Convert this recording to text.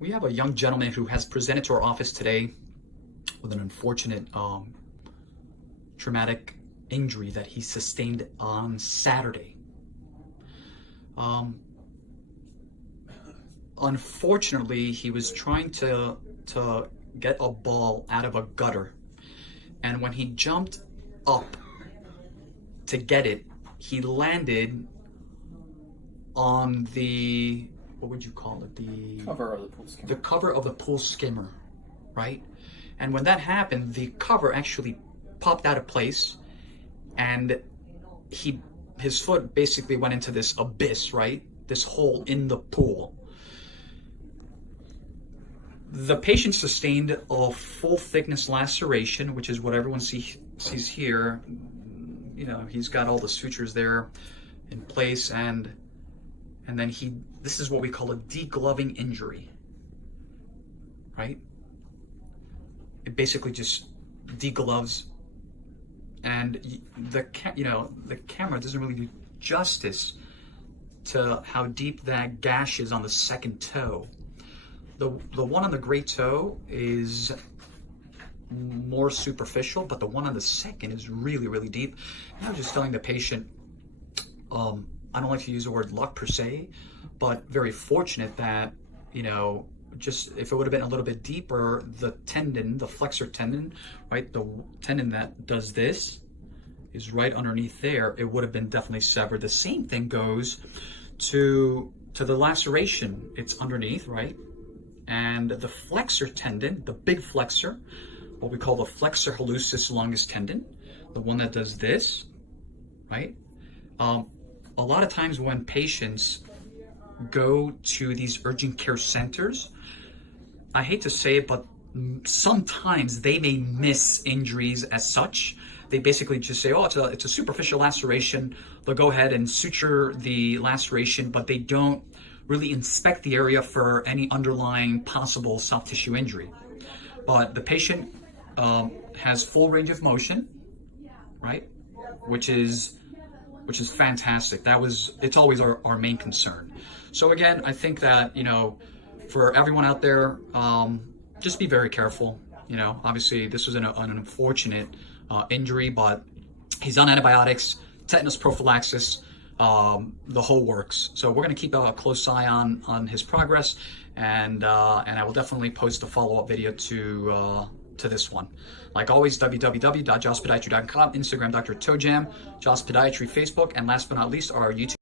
We have a young gentleman who has presented to our office today with an unfortunate traumatic injury that he sustained on Saturday. Unfortunately, he was trying to get a ball out of a gutter, and when he jumped up to get it, he landed on the, what would you call it? The cover of the pool skimmer. The cover of the pool skimmer, right? And when that happened, the cover actually popped out of place, and his foot basically went into this abyss, right? This hole in the pool. The patient sustained a full thickness laceration, which is what everyone sees here. You know, he's got all the sutures there in place, and then this is what we call a degloving injury, right? It basically just degloves, and the camera doesn't really do justice to how deep that gash is on the second toe. The one on the great toe is more superficial, but the one on the second is really, really deep. And I was just telling the patient, I don't like to use the word luck per se, but very fortunate that, you know, just if it would have been a little bit deeper, the tendon, the flexor tendon, right, the tendon that does this is right underneath there, it would have been definitely severed. The same thing goes to the laceration. It's underneath, right? And the flexor tendon, the big flexor, what we call the flexor hallucis longus tendon, the one that does this, right? A lot of times when patients go to these urgent care centers, I hate to say it, but sometimes they may miss injuries as such. They basically just say, oh, it's a superficial laceration. They'll go ahead and suture the laceration, but they don't really inspect the area for any underlying possible soft tissue injury. But the patient has full range of motion, right? Which is fantastic. It's always our main concern. So again, I think that, you know, for everyone out there, just be very careful. You know, obviously this was an unfortunate injury, but he's on antibiotics, tetanus prophylaxis, the whole works. So we're going to keep a close eye on his progress, and I will definitely post a follow-up video to this one. Like always, www.josspodiatry.com, Instagram Dr. Toe Jam, Joss Podiatry, Facebook, and last but not least, our YouTube.